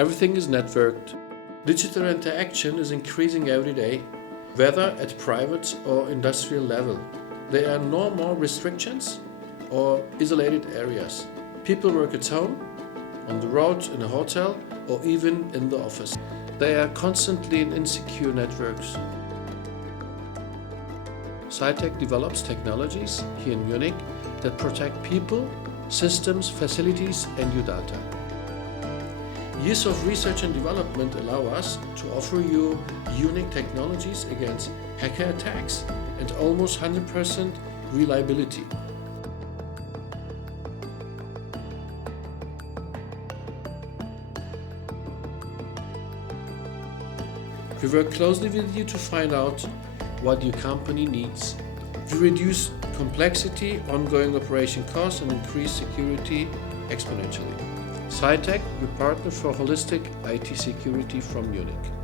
Everything is networked. Digital interaction is increasing every day, whether at private or industrial level. There are no more restrictions or isolated areas. People work at home, on the road, in a hotel, or even in the office. They are constantly in insecure networks. sayTEC develops technologies here in Munich that protect people, systems, facilities, and your data. Years of research and development allow us to offer you unique technologies against hacker attacks and almost 100% reliability. We work closely with you to find out what your company needs. We reduce complexity, ongoing operation costs, and increase security exponentially. sayTEC, your partner for holistic IT security from Munich.